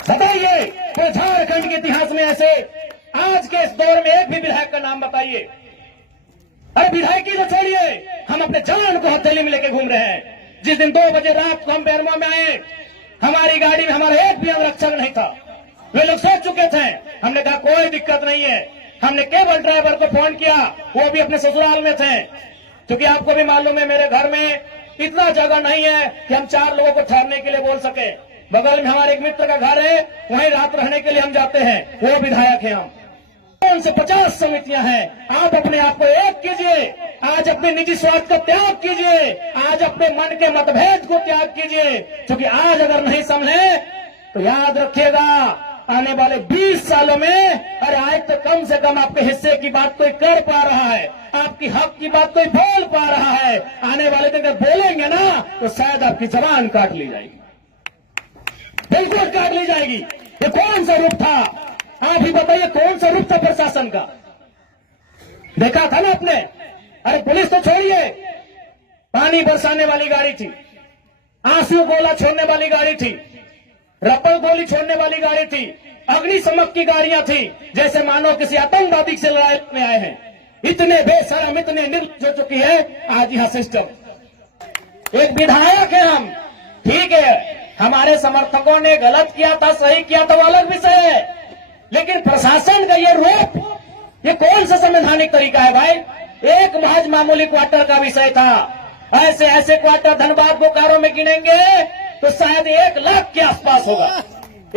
बताइए कोई झारखंड के इतिहास में ऐसे आज के इस दौर में एक भी विधायक का नाम बताइए। अरे विधायकी तो छोड़िए, हम अपने जान को हथेली में लेके घूम रहे हैं। जिस दिन 2 बजे रात को हम बेरवा में आए, हमारी गाड़ी में हमारा एक भी अंगरक्षक नहीं था। वे लोग सोच चुके थे। हमने कहा कोई दिक्कत नहीं है। हमने केवल ड्राइवर को फोन किया, वो भी अपने ससुराल में थे, क्योंकि आपको भी मालूम है मेरे घर में इतना जगह नहीं है कि हम 4 लोगों को ठहरने के लिए बोल सके। बगल में हमारे एक मित्र का घर है, वहीं रात रहने के लिए हम जाते हैं। वो विधायक है। हम कौन से 50 समितियां हैं। आप अपने आप को एक कीजिए। आज अपने निजी स्वार्थ का त्याग कीजिए। आज अपने मन के मतभेद को त्याग कीजिए, क्योंकि आज अगर नहीं समझे तो याद रखिएगा आने वाले 20 सालों में, अरे आज तो कम से कम आपके हिस्से की बात कोई कर पा रहा है, आपकी हक की बात कोई बोल पा रहा है। आने वाले दिन अगर बोलेंगे ना तो शायद आपकी जबान काट ली जाएगी, बिल्कुल काट ली जाएगी। ये कौन सा रूप था? आप ही बताइए, कौन सा रूप था प्रशासन का? देखा था ना आपने? अरे पुलिस तो छोड़िए, पानी बरसाने वाली गाड़ी थी, आंसू गोला छोड़ने वाली गाड़ी थी, रपल गोली छोड़ने वाली गाड़ी थी, अग्निशमक की गाड़ियां थी, जैसे मानो किसी आतंकवादी से लड़ाई में आए हैं। इतने बेशरम, इतने निर्लज्ज हो चुकी है आज यहां सिस्टम। एक विधायक है हम, ठीक है, हमारे समर्थकों ने गलत किया था, सही किया था, वो अलग विषय है, लेकिन प्रशासन का ये रूप, ये कौन सा संवैधानिक तरीका है भाई? एक महज मामूली क्वार्टर का विषय था। ऐसे ऐसे क्वार्टर धनबाद बोकारो में गिनेंगे तो शायद 1 लाख के आसपास होगा,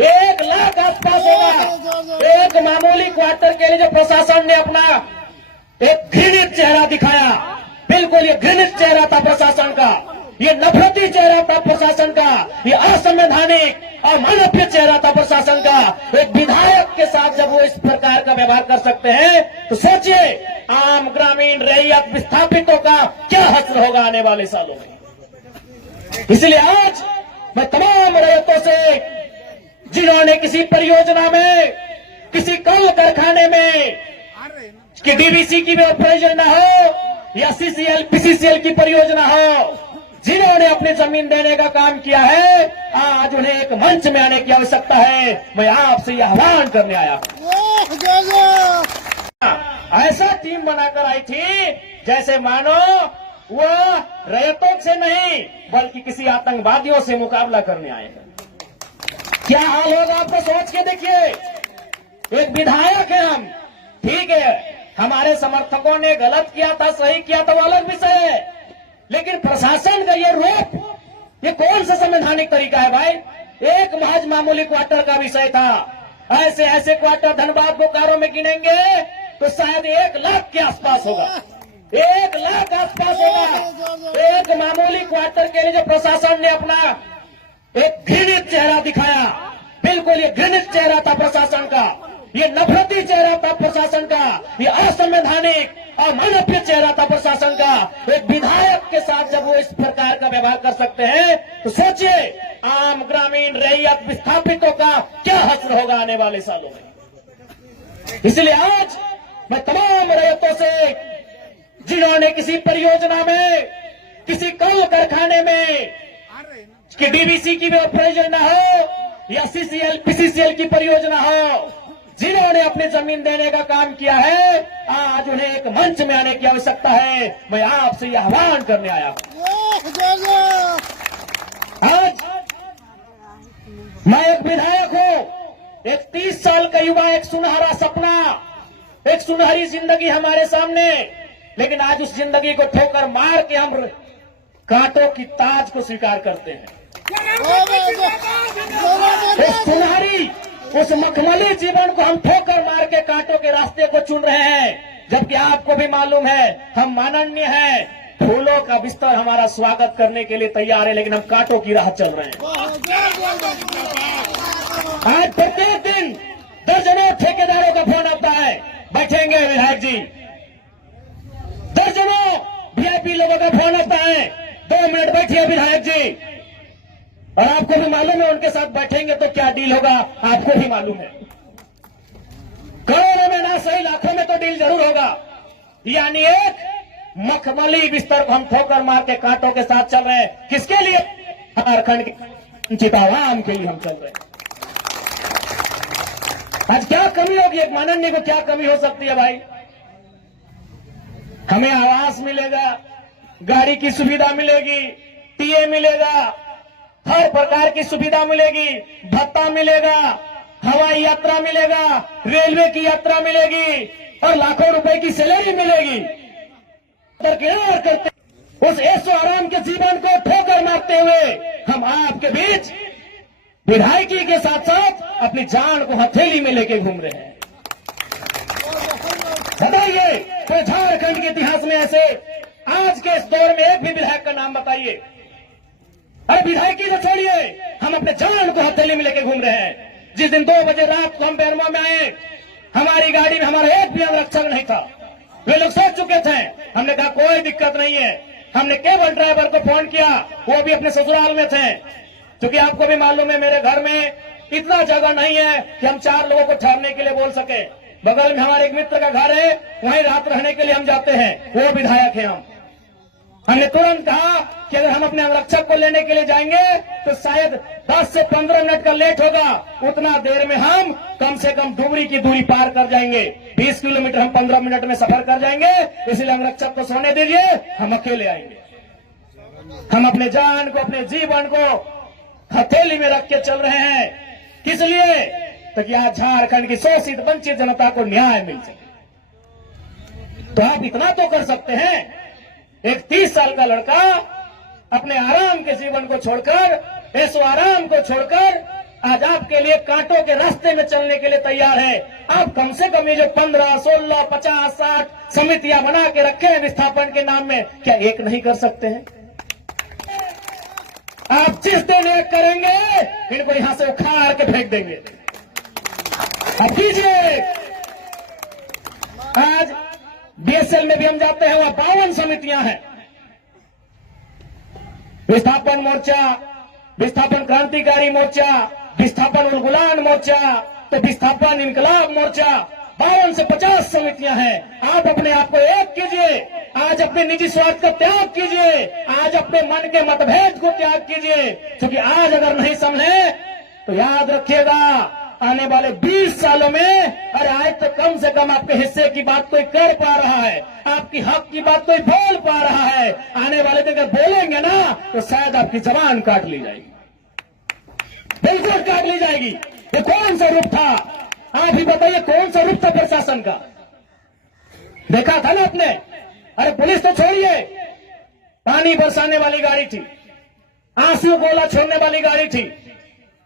1 लाख आसपास होगा। एक मामूली क्वार्टर के लिए जो प्रशासन ने अपना एक घृणित चेहरा दिखाया, बिल्कुल ये घृणित चेहरा था प्रशासन का, ये नफरती चेहरा था प्रशासन का, ये असंवैधानिक और मानवीय चेहरा था प्रशासन का। एक विधायक के साथ जब वो इस प्रकार का व्यवहार कर सकते हैं तो सोचिए आम ग्रामीण रैयत विस्थापितों का क्या हश्र होगा आने वाले सालों में। इसलिए आज मैं तमाम रैयतों से, जिन्होंने किसी परियोजना में, किसी कल कारखाने में, कि डीवीसी की भी परियोजना हो या सीसीएल पीसीसीएल की परियोजना हो, जिन्होंने अपनी जमीन देने का काम किया है, आज उन्हें एक मंच में आने की आवश्यकता है। मैं आपसे यह आह्वान करने आया हूं। ऐसा टीम बनाकर आई थी जैसे मानो वह रैयतों से नहीं बल्कि किसी आतंकवादियों से मुकाबला करने आए हैं। क्या हाल होगा आपको सोच के देखिए। एक विधायक है हम, ठीक है, हमारे समर्थकों ने गलत किया था, सही किया था, वो अलग विषय है, लेकिन प्रशासन का ये रूप, ये कौन सा संवैधानिक तरीका है भाई? एक महज मामूली क्वार्टर का विषय था। ऐसे ऐसे क्वार्टर धनबाद बोकारो में गिनेंगे तो शायद 1 लाख के आसपास होगा, 1 लाख आसपास होगा। एक मामूली क्वार्टर के लिए जो प्रशासन ने अपना एक घृणित चेहरा दिखाया, बिल्कुल ये घृणित चेहरा था प्रशासन का, ये नफरती चेहरा था प्रशासन का, ये असंवैधानिक और मानवीय चेहरा था प्रशासन का। एक विधायक के साथ जब वो इस प्रकार का व्यवहार कर सकते हैं तो सोचिए आम ग्रामीण रैयत विस्थापितों का क्या हश्र होगा आने वाले सालों में। इसलिए आज मैं तमाम रैयतों से, जिन्होंने किसी परियोजना में, किसी कल कारखाने में, कि डीवीसी की भी परियोजना हो या सीसीएल पीसीसीएल की परियोजना हो, जिन्होंने अपनी जमीन देने का काम किया है, आज उन्हें एक मंच में आने की आवश्यकता है। मैं आपसे यह आह्वान करने आया हूं। आज मैं एक विधायक हूं, एक 30 साल का युवा, एक सुनहरा सपना, एक सुनहरी जिंदगी हमारे सामने, लेकिन आज उस जिंदगी को ठोकर मार के हम कांटों की ताज को स्वीकार करते हैं। उस सुनहरी, उस मखमली जीवन को हम ठोकर मार के कांटों के रास्ते को चुन रहे हैं, जबकि आपको भी मालूम है हम माननीय हैं, फूलों का बिस्तर हमारा स्वागत करने के लिए तैयार है, लेकिन हम कांटों की राह चल रहे हैं। आज प्रत्येक दिन दर्जनों ठेकेदारों का फोन आता है, बैठेंगे विधायक जी, दर्जनों वीआईपी लोगों का फोन आता है, 2 मिनट बैठिए विधायक जी, और आपको भी मालूम है उनके साथ बैठेंगे तो क्या डील होगा, आपको भी मालूम है। करोड़ों में ना सही लाखों में तो डील जरूर होगा। यानी एक मखमली बिस्तर को हम ठोकर मार के कांटों के साथ चल रहे हैं। किसके लिए? झारखंड के वंचित आवाम के लिए हम चल रहे हैं। आज क्या कमी होगी, एक माननीय को क्या कमी हो सकती है भाई? हमें आवास मिलेगा, गाड़ी की सुविधा मिलेगी, टीए मिलेगा, हर प्रकार की सुविधा मिलेगी, भत्ता मिलेगा, हवाई यात्रा मिलेगा, रेलवे की यात्रा मिलेगी और लाखों रुपए की सैलरी मिलेगी। दरकिनार करते उस ऐशो आराम के जीवन को ठोकर मारते हुए हम आपके बीच विधायकी के साथ साथ अपनी जान को हथेली में लेके घूम रहे हैं। बताइए, तो झारखंड के इतिहास में ऐसे आज के इस दौर में एक भी विधायक का नाम बताइए। अरे विधायकी तो छोड़िए, हम अपने जान को हथेली में लेके घूम रहे हैं। जिस दिन 2 बजे रात को हम बेरमा में आए, हमारी गाड़ी में हमारा एक भी अंगरक्षक नहीं था। वे लोग सोच चुके थे। हमने कहा कोई दिक्कत नहीं है। हमने केवल ड्राइवर को फोन किया, वो भी अपने ससुराल में थे, क्योंकि आपको भी मालूम है मेरे घर में इतना जगह नहीं है कि हम 4 लोगों को ठहरने के लिए बोल सके। बगल में हमारे एक मित्र का घर है, वहीं रात रहने के लिए हम जाते हैं, वो विधायक है। हमने तुरंत कहा कि अगर हम अपने अंगरक्षक को लेने के लिए जाएंगे तो शायद 10 से 15 मिनट का लेट होगा, उतना देर में हम कम से कम डुमरी की दूरी पार कर जाएंगे। 20 किलोमीटर हम 15 मिनट में सफर कर जाएंगे, इसलिए अंगरक्षक को सोने दीजिए, हम अकेले आएंगे। हम अपने जान को, अपने जीवन को हथेली में रख के चल रहे हैं। किस लिए? ताकि आज झारखंड की शोषित वंचित जनता को न्याय मिल सके। तो आप इतना तो कर सकते हैं, एक 30 साल का लड़का अपने आराम के जीवन को छोड़कर, ऐसो आराम को छोड़कर आज आपके लिए कांटों के रास्ते में चलने के लिए तैयार है। आप कम से कम ये जो 15, 16, 50, 60 समितियां बना के रखे हैं विस्थापन के नाम में, क्या एक नहीं कर सकते हैं? आप जिस दिन एक करेंगे, इनको यहां से उखाड़ के फेंक देंगे। अब कीजिए। आज बीएसएल में भी हम जाते हैं, वहां 52 समितियां हैं। विस्थापन मोर्चा, विस्थापन क्रांतिकारी मोर्चा, विस्थापन उलगुलान मोर्चा, तो विस्थापन इनकलाब मोर्चा, 52 से 50 समितियां हैं। आप अपने आप को एक कीजिए। आज अपने निजी स्वार्थ का त्याग कीजिए। आज अपने मन के मतभेद को त्याग कीजिए, क्योंकि आज अगर नहीं समझे तो याद रखिएगा, आने वाले 20 सालों में, अरे आज तो कम से कम आपके हिस्से की बात कोई कर पा रहा है, आपकी हक की बात कोई बोल पा रहा है। आने वाले दिन अगर बोलेंगे ना तो शायद आपकी जबान काट ली जाएगी, बिल्कुल काट ली जाएगी। ये कौन सा रूप था? आप ही बताइए, कौन सा रूप था प्रशासन का? देखा था ना आपने? अरे पुलिस तो छोड़िए, पानी बरसाने वाली गाड़ी थी, आंसू गोला छोड़ने वाली गाड़ी थी,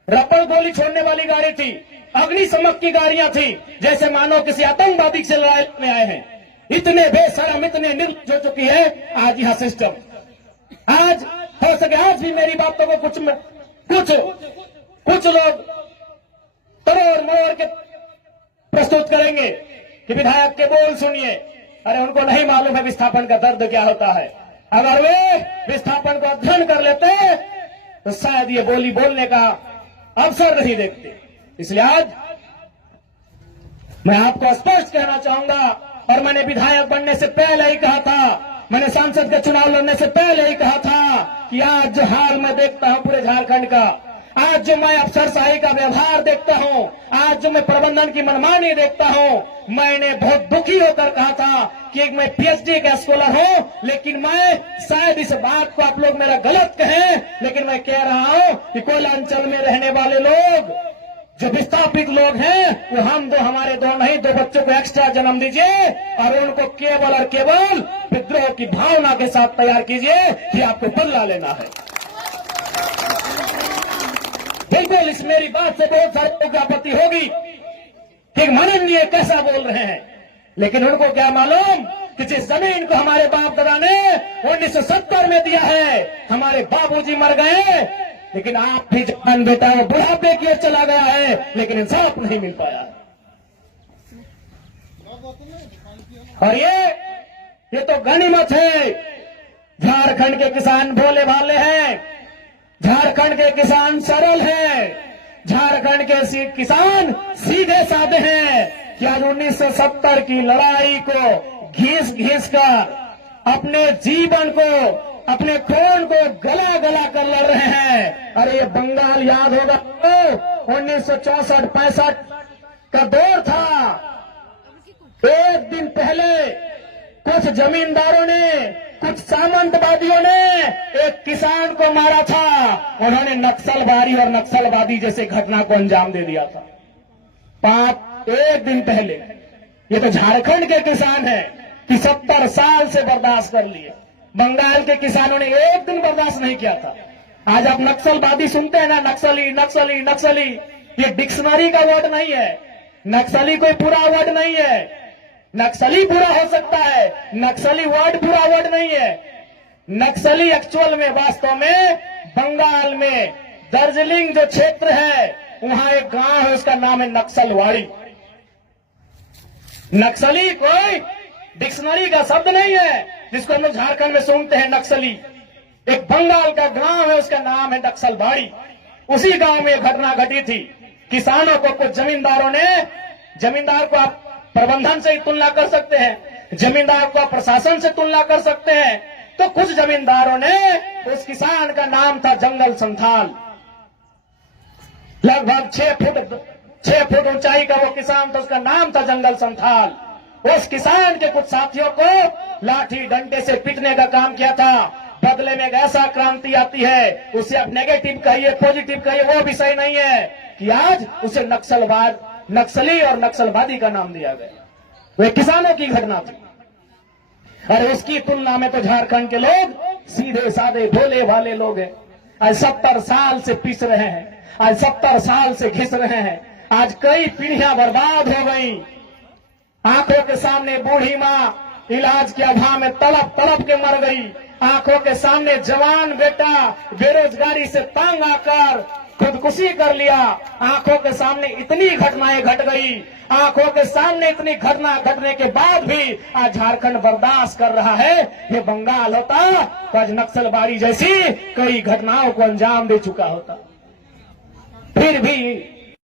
रबर गोली छोड़ने वाली गाड़ी थी, अग्निशमक की गाड़ियां थी, जैसे मानो किसी आतंकवादी से लड़ाई में आए हैं। इतने बेशरम, इतने निर्लज्ज हो चुकी है आज यहां सिस्टम। आज हो सके आज भी मेरी बातों को कुछ लोग तोड़ मोड़ के प्रस्तुत करेंगे कि विधायक के बोल सुनिए। अरे उनको नहीं मालूम है विस्थापन का दर्द क्या होता है। अगर वे विस्थापन को अध्ययन कर लेते तो शायद ये बोली बोलने का अवसर नहीं देखते। इसलिए आज मैं आपको स्पष्ट कहना चाहूंगा, और मैंने विधायक बनने से पहले ही कहा था, मैंने सांसद का चुनाव लड़ने से पहले ही कहा था कि आज जो हाल मैं देखता हूं पूरे झारखंड का, आज जो मैं अफसरशाही का व्यवहार देखता हूं, आज जो मैं प्रबंधन की मनमानी देखता हूं, मैंने बहुत दुखी होकर कहा था कि एक मैं पीएचडी का स्कॉलर हूं, लेकिन मैं शायद इस बात को आप लोग मेरा गलत कहें, लेकिन मैं कह रहा हूं कि कोयलांचल में रहने वाले लोग, जो विस्थापित लोग हैं, वो हम दो, हमारे दो नहीं, 2 बच्चों को एक्स्ट्रा जन्म दीजिए और उनको केवल और केवल विद्रोह की भावना के साथ तैयार कीजिए कि आपको बदला लेना है। बिल्कुल, इस मेरी बात से बहुत सारे लोगों की आपत्ति होगी कि माननीय कैसा बोल रहे हैं, लेकिन उनको क्या मालूम कि जिस जमीन को हमारे बाप दादा ने 1970 में दिया है, हमारे बाबूजी मर गए, लेकिन आप भी जवान बेटा वो बुढ़ापे की ओर चला गया है, लेकिन इंसाफ नहीं मिल पाया। और ये तो गनीमत है। झारखंड के किसान भोले भाले हैं, झारखंड के किसान सरल हैं, झारखंड के किसान सीधे साधे हैं कि आज 1970 की लड़ाई को घिस घिस कर अपने जीवन को, अपने खून को गला गला कर लड़ रहे हैं। अरे ये बंगाल याद होगा तो 1964-65 का दौर था। एक दिन पहले कुछ जमींदारों ने, कुछ सामंतवादियों ने एक किसान को मारा था। उन्होंने नक्सलवादी और नक्सलवादी जैसे घटना को अंजाम दे दिया था। एक दिन पहले। ये तो झारखंड के किसान हैं कि 70 साल से बर्दाश्त कर लिए। बंगाल के किसानों ने एक दिन बर्दाश्त नहीं किया था। आज आप नक्सलवादी सुनते हैं ना, नक्सली नक्सली नक्सली, ये डिक्शनरी का वर्ड नहीं है। नक्सली कोई पूरा वर्ड नहीं है। नक्सली बुरा हो सकता है, नक्सली वर्ड बुरा वर्ड नहीं है। नक्सली एक्चुअल में, वास्तव में बंगाल में दार्जिलिंग जो क्षेत्र है, वहां एक गांव है, उसका नाम है नक्सलवाड़ी। नक्सली कोई डिक्शनरी का शब्द नहीं है जिसको हम लोग झारखंड में सुनते हैं नक्सली। एक बंगाल का गांव है, उसका नाम है नक्सलवाड़ी। उसी गांव में घटना घटी थी। किसानों को कुछ जमींदारों ने, जमींदार को आप प्रबंधन से ही तुलना कर सकते हैं, जमींदार को आप प्रशासन से तुलना कर सकते हैं, तो कुछ जमींदारों ने, उस किसान का नाम था जंगल संथाल। लगभग 6 फुट ऊंचाई का वो किसान था, उसका नाम था जंगल संथाल। उस किसान के कुछ साथियों को लाठी डंडे से पीटने का काम किया था। बदले में एक ऐसा क्रांति आती है, उसे आप नेगेटिव कहिए, पॉजिटिव कहिए, वो विषय नहीं है कि आज उसे नक्सलवाद, नक्सली और नक्सलवादी का नाम दिया गया। वे किसानों की घटना थी। और उसकी तुलना में तो झारखंड के लोग सीधे साधे भोले भाले लोग हैं। आज 70 साल से पीस रहे हैं, आज 70 साल से घिस रहे हैं। आज कई पीढ़ियां बर्बाद हो गई। आंखों के सामने बूढ़ी माँ इलाज के अभाव में तड़प तड़प के मर गई। आंखों के सामने जवान बेटा बेरोजगारी से तंग आकर खुदकुशी कर लिया। आंखों के सामने इतनी घटनाएं घट गई। आंखों के सामने इतनी घटना घटने के बाद भी आज झारखंड बर्दाश्त कर रहा है। ये बंगाल होता तो आज नक्सलबाड़ी जैसी कई घटनाओं को अंजाम दे चुका होता। फिर भी